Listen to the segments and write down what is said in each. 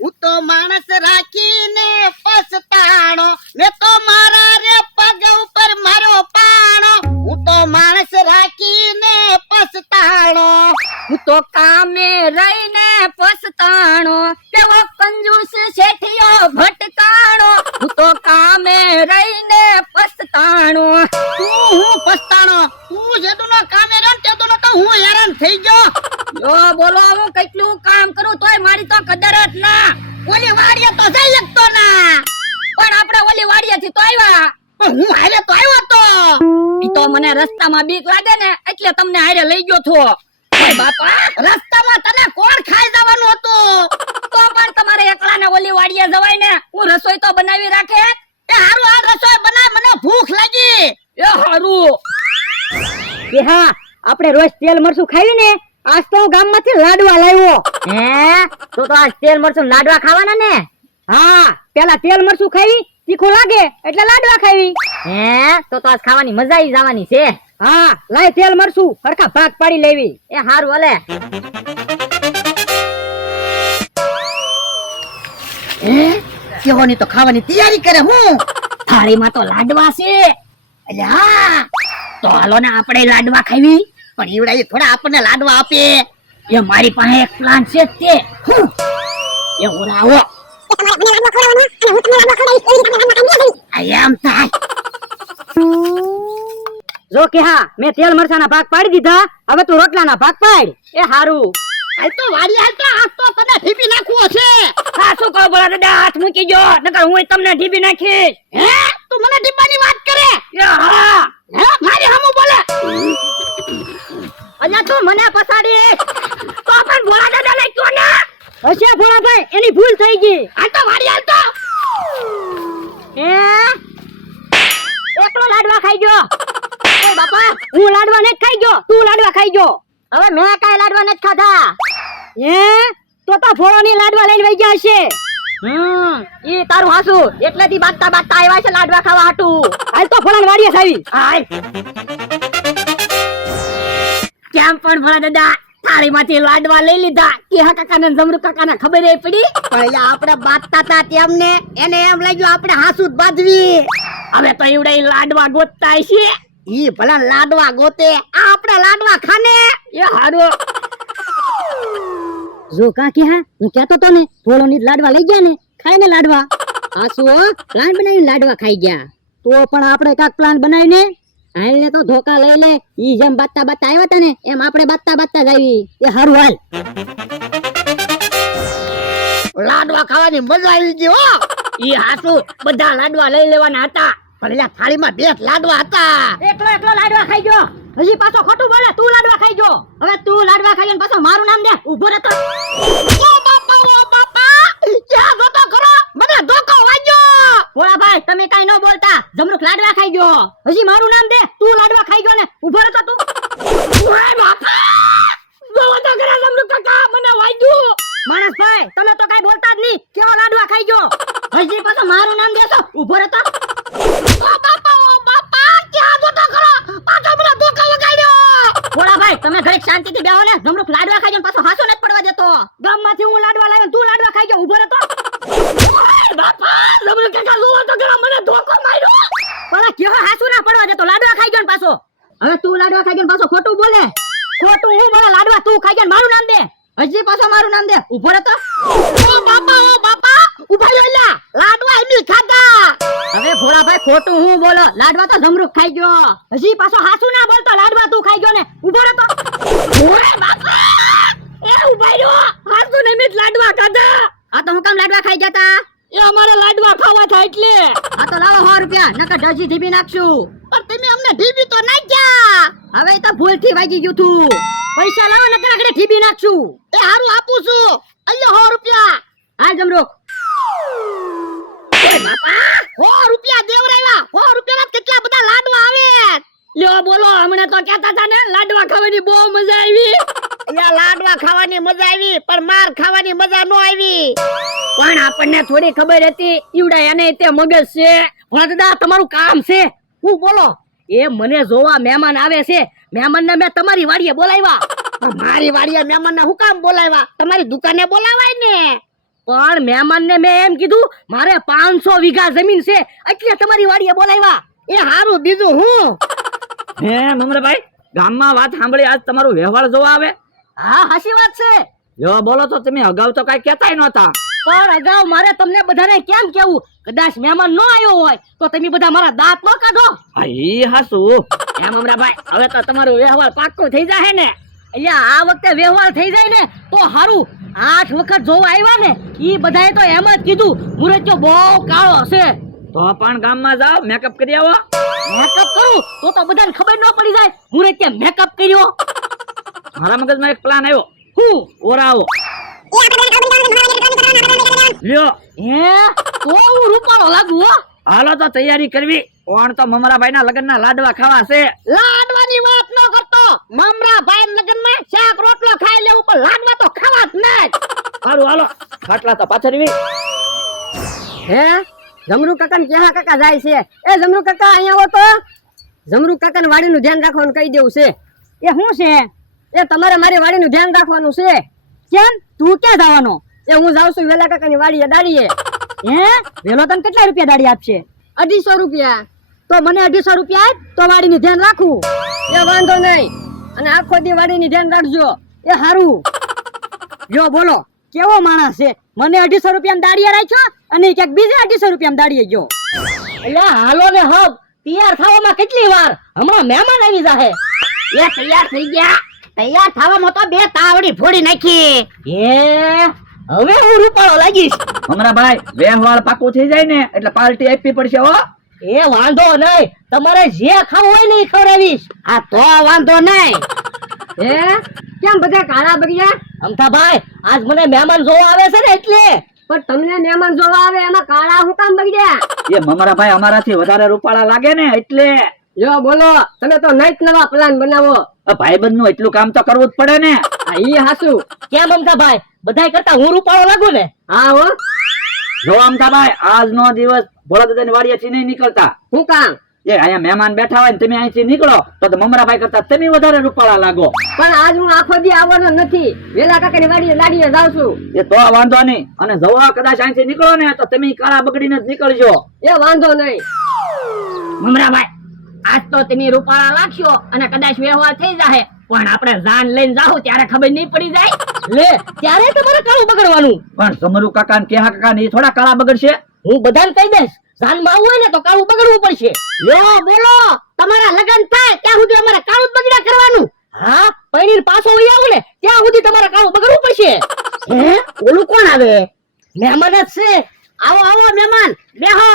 હું તો માણસ રાખીને પછતાણો, મેં તો મારા રે પગ ઉપર મારો પાણો. હું તો માણસ રાખીને પછતાણો, હું તો કામે રહીને પછતાણો, કેવો કંજૂસ શેઠિયો ભટકાણો. હું તો કામે રહીને પછતાણો. હું પછતાણો, તું જેટલું કામે રહ્યો ને તેટલું તો હું હેરાન થઈ ગયો. જો બોલો હું કેટલું કામ કરું તોય મારી તો કદર જ ના. ઓલી વાડીએ તો જઈ શકતો ના, પણ આપણે ઓલી વાડિયાથી તો આવ્યા, પણ હું હારે તો આવ્યો તો. ઈ તો મને રસ્તામાં બીક લાગે ને એટલે તમને હારે લઈ ગયો છો. ઓય બાપા, રસ્તામાં તને કોણ ખાઈ જવાનું હતું? તો પણ તમારે એકલાને ઓલી વાડિયા જવાય ને. હું રસોઈ તો બનાવી રાખે. એ હારું આ રસોઈ બનાય, મને ભૂખ લાગી. એ હારું. કે હા આપણે રોજ તેલ મરચું ખાવી ને, આજ તો ગામમાંથી લાડવા લાવ્યો. હે તો આજ તેલ મરચું લાડવા ખાવાના ને? હા પેલા તેલ મરચું ખાવી, તીખું લાગે એટલે લાડવા ખાવી. હે તો આજ ખાવાની મજા આવી જવાની છે. હા લાય તેલ મરચું હરખા ભાગ પાડી લેવી. એ હારું હાલે. કેવાની તો ખાવાની તૈયારી કરે. હું થાળીમાં તો લાડવા છે. એટલે હા, તો હાલો ને આપણે લાડવા ખાવી. પણ ઈવડા એ થોડા આપણને લાડવા આપે. એ મારી પાસે એક પ્લાન છે તે. એ ઓરાવો એમ થાય. જો કે હા મેં તેલ મરચાના ભાગ પાડી દીધા, હવે તું રોટલાના ભાગ પાડ. એ હારું. હાલ તો વાડી હાલ તો આજ તો તને ઠીપી નાખવો છે. હા શું કહો બોલા દાદા, હાથ મૂકી જો નકર હું તમને ઢીબી નાખીશ. હે તું મને ટીપાની વાત કરે? એ હા હે મારી હામુ બોલે? અલ્યા તું મને પસાડી તો પણ બોલા દાદા લઈ ગયો ને. હશે ભોળાભાઈ, એની ભૂલ થઈ ગઈ. હાલ તો વાડી હાલ તો. એકલો લાડવા ખાઈ ગયો. ઓય બાપા, હું લાડવા નથી ખાઈ ગયો, તું લાડવા ખાઈ ગયો. હવે મેં કાઈ લાડવા નથી ખાધા. તો ફોળોની લાડવા લઈને વઈ ગયા હશે. ઈ તારું હાસુ એટલેથી બાગતા બાગતા આવ્યા છે લાડવા ખાવા હાટુ. હાલ તો ફોળાની વાડીએ આવી. હાય કેમ પણ ભલા દાદા થાળીમાંથી લાડવા લઈ લીધા. કેહા કાકાને જમરૂ કાકાને ખબર એ પડી. પણ આપણે બાતતા તા તેમને એને એમ લાગ્યું આપણે હાસુ જ બાંધવી. હવે તો ઈવડે લાડવા ગોતતા છે. ઈ ભલા લાડવા ગોતે, આ આપણે લાડવા ખાને. એ હારું. જો કાકી હા હું કહેતો તો ને ફોળોની લાડવા લઈ ગયા ને, ખાય ને લાડવા. આસુ પ્લાન બનાવીને લાડવા ખાઈ ગયા. તો પણ આપણે કાક પ્લાન બનાવીને હાલ ને તો ધોકા લઈ લે. ઈ જેમ બાતતા બાતતા આવ્યા હતા ને એમ આપણે બાતતા બાતતા જ આવી. એ હારું હાલ. લાડવા ખાવાની મજા આવી ગઈ હો. ઈ હાસુ બધા લાડવા લઈ લેવાના હતા. પણ એલા થાળીમાં બે લાડવા હતા. એકલો એકલો લાડવા ખાઈ ગયો. હજી પાછો ખોટું બોલે. તું લાડવા ખાઈ ગયો. હવે તું લાડવા ખાઈ પાછો મારું નામ દે. ઊભો રહેતો. ઓ બાપા ક્યાં જોતો ખરો? મને ધોકો વાગ્યો. ભોળાભાઈ તમે કાઈ ન બોલતા. જમરૂખ લાડવા ખાઈ ગયો. હજી મારું નામ દે. તું લાડવા ખાઈ ગયો ને ઊભો રહેતો તું. ઓય બાપા જોવો તો ખરા જમરૂખ કાકા, મને વાગ્યું. માણસ ભાઈ તમે તો કાઈ બોલતા જ નહીં. કેવો લાડવા ખાઈ ગયો. હજી પાછો મારું નામ દેશો. ઊભો રહેતો. ઓ બાપા ક્યાં જોતો ખરો? પાછો મને ધોકો વગાડ્યો. ભોળાભાઈ તમે ઘરે શાંતિથી બેહો ને. જમરૂખ લાડવા ખાઈ ગયો ને પાછો હાસો નથી પડવા દેતો. ગામમાંથી હું લાડવા લાવ્યો ને તું લાડવા ખાઈ ગયો. ઊભો રહેતો. ઓય બાપા જમરૂખ કાકા જોવો તો ખરા મને ધોકો માર્યો. પણ કેવો હાસુ ના પડવા દેતો. લાડવા ખાઈ ગયો ને પાછો. હવે તું લાડવા ખાઈ ગયો ને પાછો ખોટું બોલે. ખોટું હું બોલે. લાડવા તું ખાઈ ગયો ને મારું નામ દે. હજી પાછો મારું નામ દે. ઊભો રહેતો. ઓ બાપા ઉભા રહ્યો લ્યા. લાડવા એમની ખાધા. હવે ભોળાભાઈ ખોટું હું બોલો. લાડવા તો જમરૂખ ખાઈ ગયો. હજી પાછો હાસુ ના બોલતો. લાડવા તું ખાઈ ગયો ને ઊભો રહેતો. ઓય બાપા એ ઉભા રહ્યો. હાસુ નિમિત લાડવા ખાધા. આ તો હું કામ લાડવા ખાઈ જતા. એ અમારે લાડવા ખાવા થાય એટલે. આ તો લાવો 100 રૂપિયા નકર ઢજી ઢીબી નાખશું. પણ તમે અમને ઢીબી તો નાખ્યા. હવે તો ભૂલથી વાગી ગયું તું. પૈસા લાવો નકર આગળ ઢીબી નાખશું. એ હારું આપું છું. અહીંયા 100 રૂપિયા. હાલ જમરૂખ. ઓય બાપા 100 રૂપિયા દેવરાવ્યા. 100 રૂપિયાના કેટલા બધા લાડવા આવે. લ્યો બોલો હમણાં તો કહેતા હતા ને લાડવા ખાવાની બહુ મજા આવી. અહીંયા લાડવા ખાવાની મજા આવી પણ માર ખાવાની મજા નો આવી. પણ આપણને થોડી ખબર હતી ઈવડા એને તે મગજ છે. ભલા દાદા તમારું કામ છે. હું બોલો એ મને જોવા મહેમાન આવે છે. મહેમાનને મેં તમારી વાડીએ બોલાવ્યા. પણ મારી વાડીએ મહેમાનને હું કામ બોલાવ્યા? તમારી દુકાને બોલાવાય ને. પણ મહેમાનને મેં એમ કીધું મારે 500 વીઘા જમીન છે એટલે તમારી વાડીએ બોલાવ્યા. એ હારું બીજું હું હે મમરાભાઈ, ગામમાં વાત સાંભળી આજ તમારો વ્યવહાર જોવા આવે. હા હાચી વાત છે. જો બોલો તો તમે અગાઉ તો કઈ કહેતાય નહોતા. પણ અગાઉ મારે તમને બધાને કેમ કેવું? કદાચ મહેમાન ન આવ્યો હોય તો તમે બધા મારા દાંત ન કાઢો. હા ઈ હાસુ. એ મમરાભાઈ, હવે તો તમારો વ્યવહાર પાક્કો થઈ જાય ને. અહીંયા આ વખતે વ્યવહાર થઈ જાય ને તો હારું. 8 વખત જોવા આવ્યા ને ઈ બધાએ તો એમ જ કીધું મુરત્યો બહુ કાળો હશે. તો પણ ગામમાં જાઓ, મેકઅપ કરી આવો. મેકઅપ કરું તો બધાને ખબર ન પડી જાય મુરત્યા મેકઅપ કર્યો. મારા મગજમાં એક પ્લાન આવ્યો. હું ઓરાવો લ્યો. હે તો હું રૂપાળો લાગુ હો. હાલો તો તૈયારી કરવી. કોણ તો મમરાભાઈ ના લગ્ન ના લાડવા ખાવા છે. લાડવાની વાત ન કરતો. મમરાભાઈ લગ્નમાં શાક રોટલો ખાઈ લેવું પણ લાડવા તો ખાવા જ નહીં. સારું હાલો, ખાટલા તો પાછળવી. હે જમરૂ કાકા ને ક્યાં કાકા જાય છે? એ જમરૂ કાકા અહીંયા આવો તો. જમરૂ કાકા ને વાડીનું ધ્યાન રાખવાનું કહી દેવું છે. એ શું છે? એ તમારે મારી વાડીનું ધ્યાન રાખવાનું છે. કેમ? તું ક્યાં જવાનો? એ હું જાઉં છું વેલા કાકાની વાડીએ દાડીએ. હે વેલો તને કેટલા રૂપિયા દાડી આપશે? 250 રૂપિયા. તો મને 250 રૂપિયા આપ તો વાડીનું ધ્યાન રાખું. એ વાંધો નહીં. અને આખો દી વાડીનું ધ્યાન રાખજો. એ હારું. જો બોલો કેવો માણસ છે? મને 250 રૂપિયા દાડીએ રાખ્યો અને ક્યાંક બીજે 250 રૂપિયા દાડીએ ગયો. એટલે હાલો ને હબ તૈયાર થવામાં કેટલી વાર? હમણાં મહેમાન આવી જાહે. એ તૈયાર થઈ ગયા. તૈયાર થવામાં તો 2 તાવડી ફોડી નાખી. હે હવે હું રૂપાળો લાગીશ. મમરાભાઈ, વ્યવહાર પાકું થઈ જાય ને એટલે પાર્ટી આપવી પડશે હો. એ વાંધો નહીં, તમારે જે ખાવું હોય ને એ ખવડાવીશ. આ તો વાંધો નહીં. હે કેમ બધા કાળા બગડ્યા? અમથાભાઈ, આજ મને મહેમાન જોવા આવે છે ને એટલે. પણ તમને મહેમાન જોવા આવે એમાં કાળા હું કામ બગડ્યા? એ મમરાભાઈ અમારાથી વધારે રૂપાળા લાગે ને એટલે. જો બોલો, તમે તો નાઈટ નવા પ્લાન બનાવો. ભાઈબંધ નું એટલું કામ તો કરવું જ પડે ને. આ ઈ હાસુ. કેમ અમથાભાઈ, બધાય કરતા હું રૂપાળો લાગુ ને? હા હો. જો અમથાભાઈ, આજનો દિવસ ભોળાદાદાની વાડીએથી નહીં નીકળતા. હું કામ? એ અહીંયા મહેમાન બેઠા હોય ને તમે અહીંથી નીકળો તો મમરાભાઈ કરતા તમે વધારે રૂપાળા લાગો. પણ આજ હું આખો દી આવવાનો નથી. વેલા કાકાની વાડીએ દાડીએ જાઉં છું. એ તો વાંધો નહીં. અને જવા કદાચ અહીંથી નીકળો ને તો તમે કાળા બગડીને જ નીકળજો. એ વાંધો નહીં. મમરાભાઈ, આજ તો તમે રૂપાળા લાગશો અને કદાચ વ્યવહાર થઈ જાહે પણ આપણે જાન લઈને જાહુ ત્યારે ખબર નહીં પડી જાય. લે ત્યારે તમારે કાળું બગડવાનું. પણ સમરુ કાકા ને કેહા કાકા ને થોડા કાળા બગડશે. હું બધાને કહી દઈશ જાનમાં આવવું હોય ને તો કાળું બગડવું પડશે. યો બોલો, તમારા લગન થાય ત્યાં સુધી અમારે કાળું જ બગડ્યા કરવાનું. હા, પૈણીને પાછો વહી આવું ને ત્યાં સુધી તમારે કાળું બગડવું પડશે. હે ઓલું કોણ આવે? મહેમાન જ છે. આવો આવો મહેમાન, બેહો.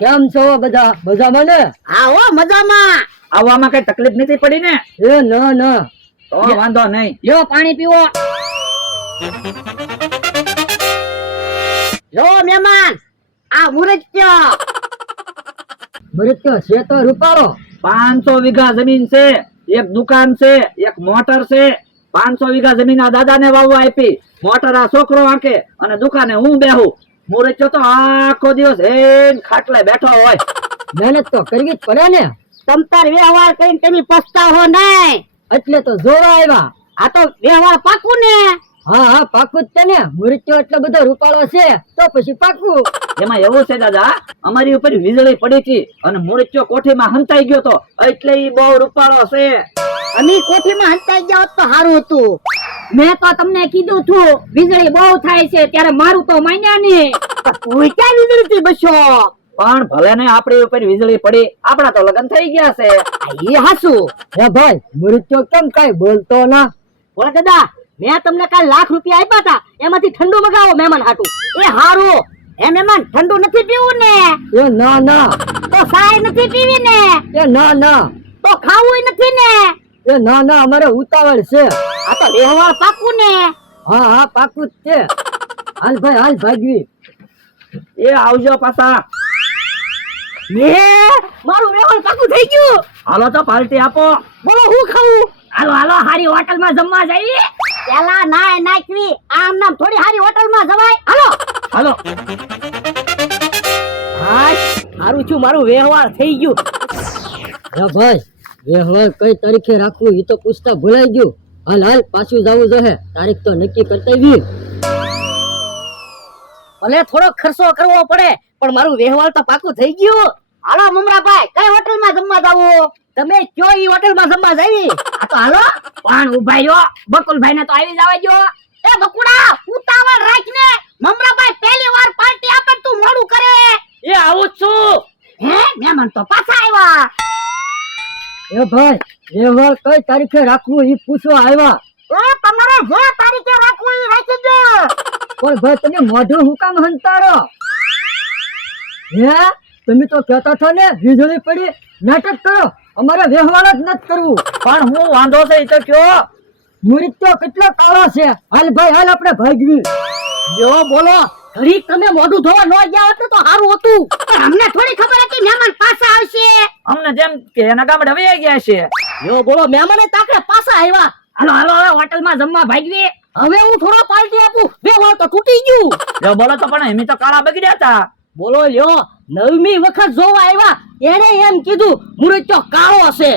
કેમ છો બધા? મજામાં ને? આવો મજામાં. આવવામાં કઈ તકલીફ નથી પડી ને? એ ના ના. તો વાંધો નહીં. લ્યો પાણી પીવો. જો મહેમાન, આ મુરત્યો. મરત્યો છે તો રૂપાળો. 500 વીઘા જમીન છે, એક દુકાન છે, એક મોટર છે. 500 વીઘા જમીન આ દાદા ને વાવવા આપી. મોટર આ છોકરો હાંકે અને દુકાને હું બેહું. મુરત્યો તો આખો દિવસ ખાટલે બેઠો હોય. મહેનત તો કરવી જ પડે ને. તમતાર વ્યવહાર કરીને તમે પસ્તાવો નહીં. એટલે તો જોવા આવ્યા. આ તો વ્યવહાર પાકું ને. હા હા પાકું જ છે ને. મરત્યો એટલો બધો રૂપાળો છે તો પછી પાકું. એમાં એવું છે દાદા, અમારી ઉપર વીજળી પડી હતી અને મુરત્યો કોઠીમાં હંતાઈ ગયો તો એટલે ઈ બહુ રૂપાળો છે. અમે કોઠીમાં હંતાઈ ગયા હોત તો સારું હતું. મેં તો તમને કીધું હતું વીજળી બહુ થાય છે ત્યારે મારું તો માન્યા નહીં. તું ક્યાં વીજળીથી બસો? પણ ભલે ને આપણી ઉપર વીજળી પડી, આપણા તો લગ્ન થઈ ગયા છે. એ હાસુ. હે ભાઈ, મરત્યો કેમ કઈ બોલતો ના? બોલે દાદા, મેં તમને કાલ લાખ રૂપિયા આપ્યા હતા એમાંથી ઠંડુ મગાવો મહેમાન હાટુ. એ હારું. એ મહેમાન ઠંડુ નથી પીવું ને? એ ના ના. તો ચાય નથી પીવી ને? એ ના ના. તો ખાવું નથી ને? એ ના ના, અમારે ઉતાવળ છે. આ તો વ્યવહાર પાકું ને. હા હા પાકું જ છે. હાલ ભાઈ હાલ ભાગવી. એ આવજો પાછા. મારું વ્યવહાર પાકું થઈ ગયું. હાલો તો પાર્ટી આપો. બોલો હું ખાવું? હાલો હાલો હારી હોટલમાં જમવા જઈએ. પેલા નાય નાખવી. આમ નામ થોડી હારી હોટલમાં જવાય. હાલો હાલો. હા સારું છું, મારું વ્યવહાર થઈ ગયું. હે ભાઈ, વ્યવહાર કઈ તારીખે રાખવું એ તો પૂછતા ભૂલાઈ ગયું. હાલ હાલ પાછું જવું જોઈએ. તારીખ તો નક્કી કરતા વી. ભલે થોડો ખર્ચો કરવો પડે પણ મારું વ્યવહાર તો પાકું થઈ ગયું. હાલો મમરાભાઈ કઈ હોટલમાં જમવા જાવું? તમે કયો ઈ હોટલમાં જમવા જાવી? આ તો હાલો. પણ ઉભા રહ્યો, બકુલભાઈ ને તો આવી જવા જો. એ બકુડા ઉતાવળ રાખ ને. મમરાભાઈ પહેલી વાર પાર્ટી આપે તું મોડું કરે. એ આવું જ છું. હે મહેમાન તો પાછા આવ્યા. એ ભાઈ વ્યવહાર કઈ તારીખે રાખવું ઈ પૂછવા આવ્યા. એ તમારે જે તારીખે રાખવું એ રાખી દો. પણ ભાઈ તમે મોઢું હું કામ હંતાડો? હે તમે તો કહેતા છો ને વીજળી પડી નાટક કરો, અમારે વ્યવહાર જ નથી કરવું. પણ હું વાંધો છે ઈ તો કયો. મુરીત તો કેટલો કાળો છે. હાલ ભાઈ હાલ આપણે ભાગવી. જો બોલો, ઘડીક તમે મોઢું ધોવા ન ગયા હોત ને તો સારું હતું. પણ અમને થોડી ખબર હતી મહેમાન પાછા આવશે. અમને જેમ કે એના ગામડે વહી ગયા છે. જો બોલો, મહેમાને તાકડે પાછા આવ્યા. હાલો હાલો હવે હોટલમાં જમવા ભાગવી. હવે હું થોડો પાર્ટી આપું, વ્યવહાર તો તૂટી ગયું. જો બોલો તો પણ એમી તો કાળા બગડ્યા હતા. બોલો લ્યો, 9મી વખત જોવા આવ્યા એને એમ કીધું મુરત તો કાળો હશે.